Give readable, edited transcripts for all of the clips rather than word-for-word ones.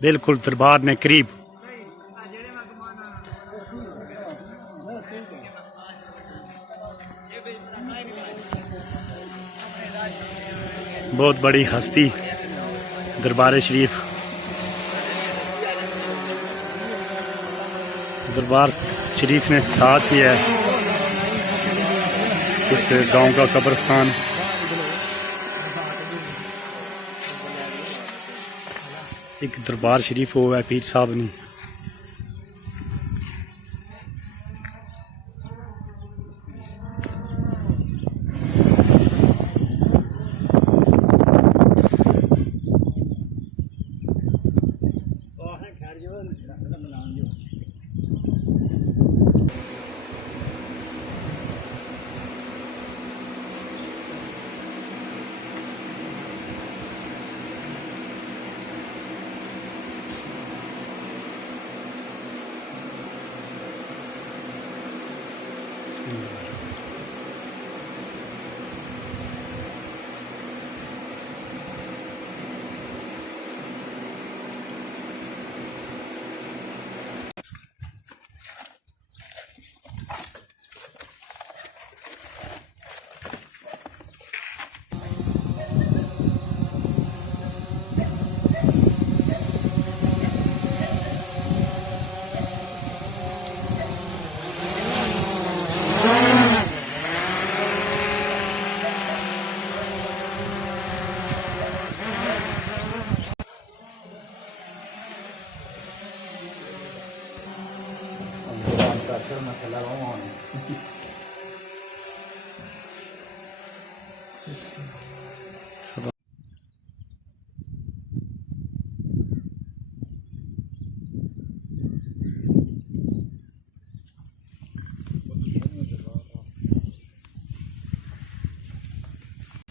बिल्कुल दरबार ने करीब बहुत बड़ी हस्ती दरबार शरीफ दरबार शरीफ ने साथ ही है इस गांव का कब्रिस्तान। एक दरबार शरीफ हो है पीर साहब ने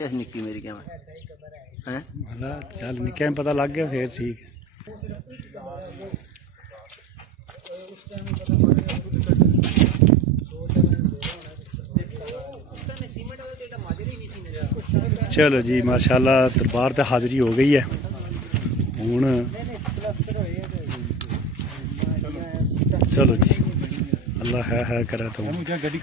निक्की मेरी क्या है चल निक्के पता लग गया फिर ठीक। चलो जी माशाल्लाह दरबार ते हाज़री हो गई है हुण। चलो जी अल्लाह है करे तो गड्डी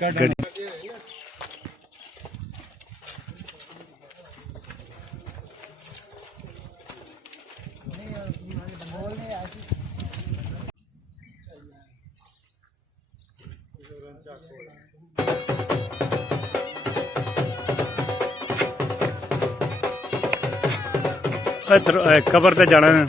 कबर ते जाना है।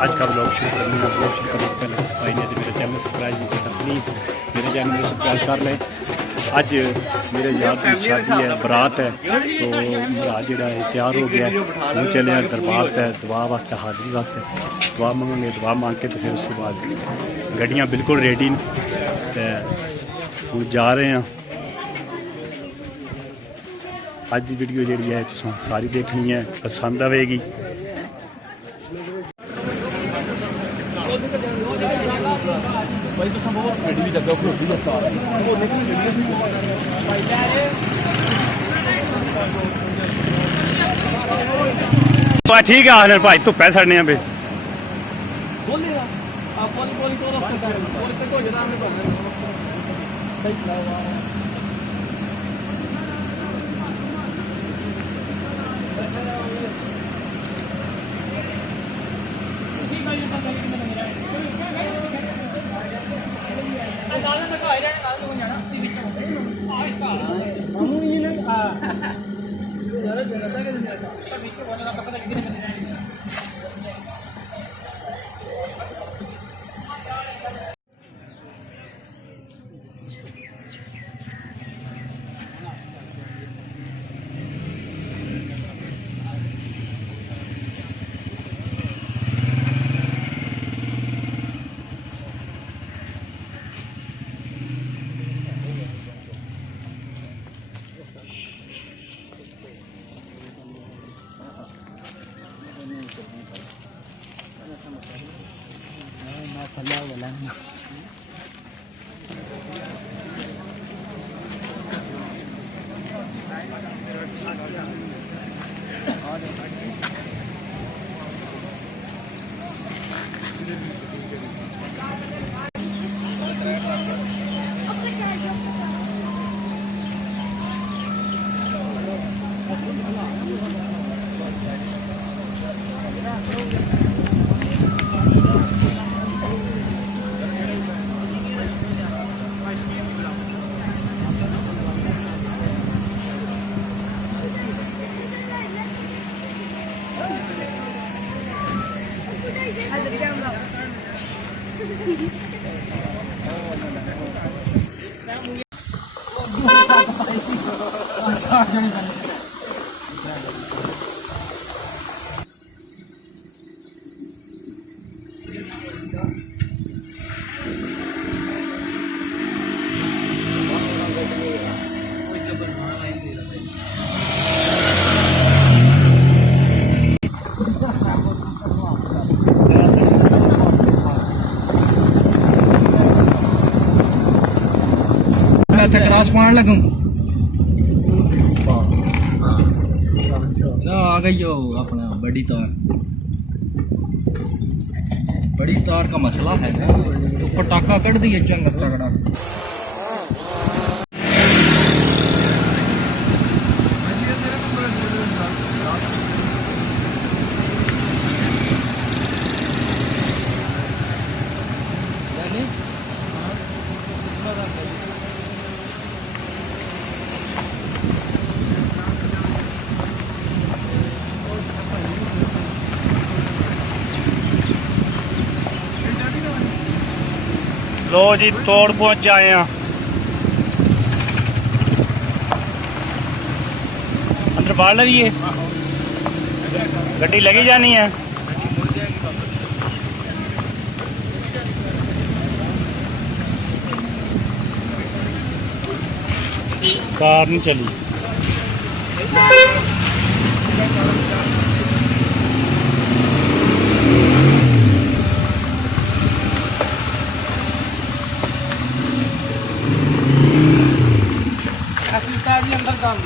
आज का ब्लॉग शुरू करने का ब्लॉग शुरू करने से पहले भाई ने मेरे चैनल सब्सक्राइब नहीं किया प्लीज़ मेरे चैनल को सब्सक्राइब कर लें। अज मेरे यार की शादी है बारात है तो मेरा जोड़ा है तैयार हो गया वो चले दरबार है दुआ वास्ते हाज़री वास्ते दुआ मंगेंगे दुआ मांग के तो फिर उसके बाद गड्डियाँ बिल्कुल रेडी न। ਹੁਣ ਜਾ ਰਹੇ ਹਾਂ। ਅੱਜ ਦੀ ਵੀਡੀਓ ਜਿਹੜੀ ਹੈ ਤੁਸੀਂ ਸਾਰੀ ਦੇਖਣੀ ਹੈ, ਪਸੰਦ ਆਵੇਗੀ। ठीक है आनर भाई धुप्पै सड़ने पे क्रॉस पान लगूं आ गई हो अपना बड़ी तार का मसला है तो पटाखा कट दिए चंगा तगड़ा। लो जी तोड़ पहुंच आए हैं, अंदर बाहर लगी है गड्डी लगी जानी है। कार नहीं चली। अंदर काम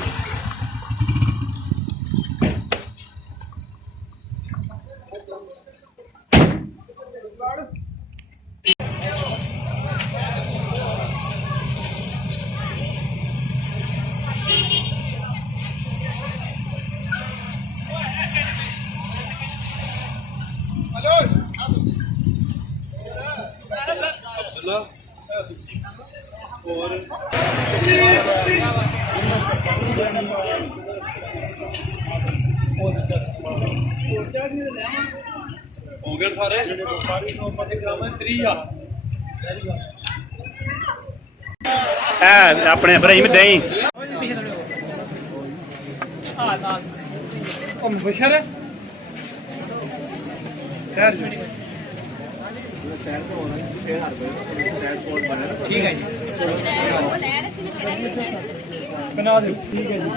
हो गए सारे अपने इब्राहिम दही ठीक है जी। बना दो ठीक है जी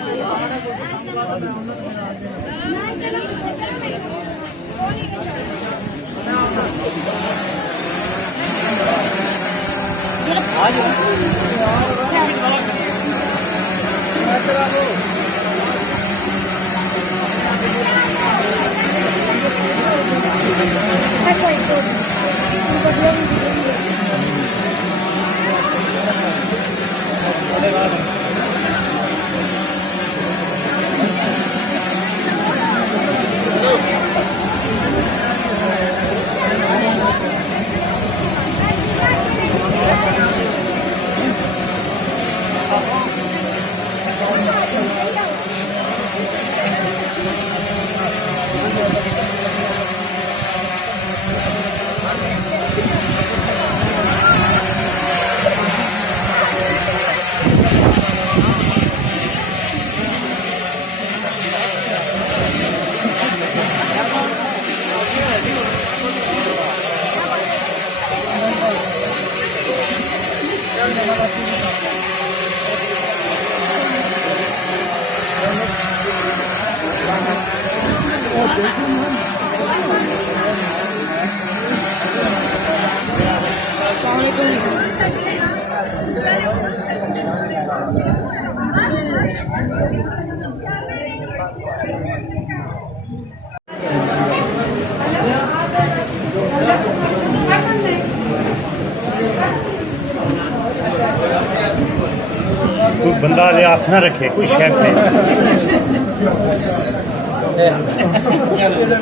कोई बंदा ले हाथ ना रखे कोई शेफ है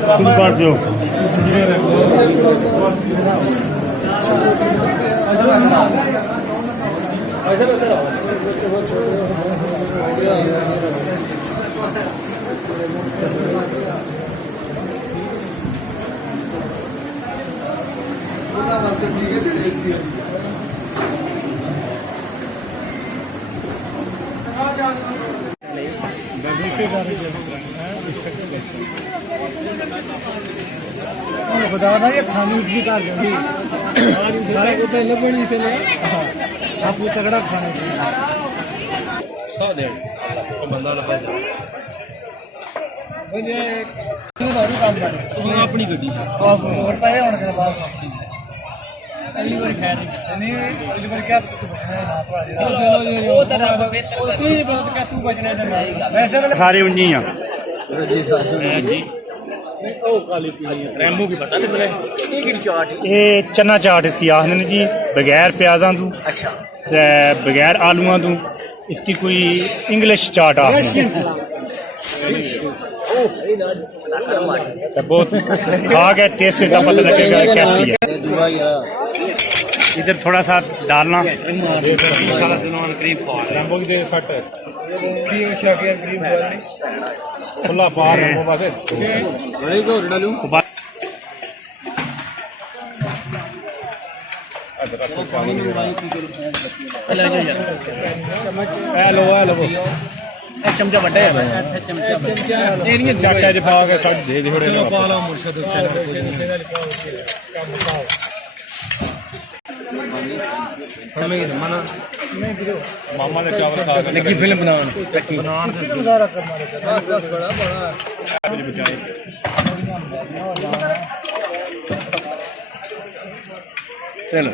तुम कर दो बता ना ये खानी उसकी कर देंगी वो पहले बड़ी थे आप वो तगड़ा खाना अपनी गड्डी और पैसे होने के बाद पहली बार खैर नहीं पहली बार क्या सारे उन्नी हैं जी रैम्बो की पता नहीं मिले ये चना चाट इसकी आखने जी बगैर प्याज़ां तू अच्छा बगैर आलूआं तू इसकी कोई इंग्लिश चाट आखने बहुत खा के टेस्ट का पता लगेगा कैसी है इधर थोड़ा सा डालना रैम्बो की दे फट क्रीम खुला पार बस बड़े को डालूं चमचा बड़ा है चाटा पा के सब दे दे मामा ने चावल खा के लगी फिल्म बनावन चलो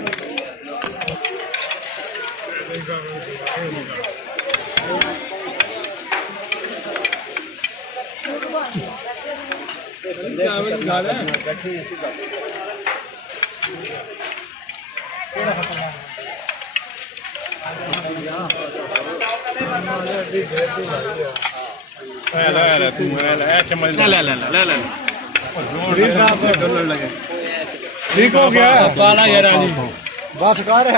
ठीक हो गया बस कर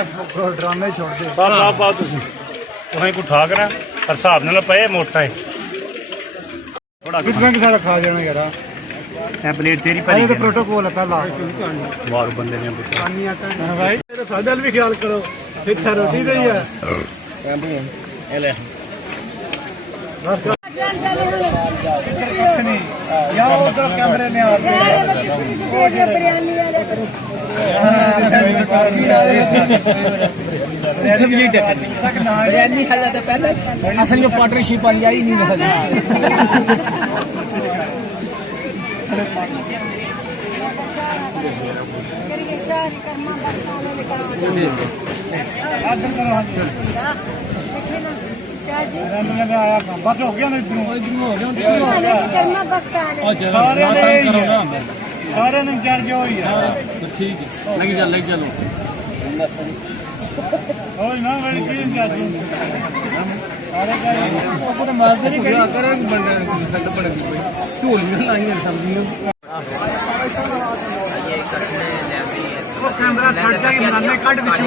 ड्रामे छोड़ दे उन्हें को उठा कर हर हिसाब नाल पे मोटा है कितना सारा खा जाना यार प्लेट तेरी भरी तो प्रोटोकॉल है पहला बार बंदे ने भाई सादा भी ख्याल करो फिर रोटी नहीं है या उधर कैमरे में आते बिरयानी खा जाता पहले असल में पार्टनरशिप वाली आई नहीं आया बस हो गया सारे ने चार्ज हो ही है ठीक है लगी चलो और ना मेरी की चार्ज सारे का आपको तो मारते नहीं कहीं अगर बंदे खंड पड़ेगी कोई ढोलियां लाइयां सब्जी वो कैमरा छड़ के बनाने काट बिचू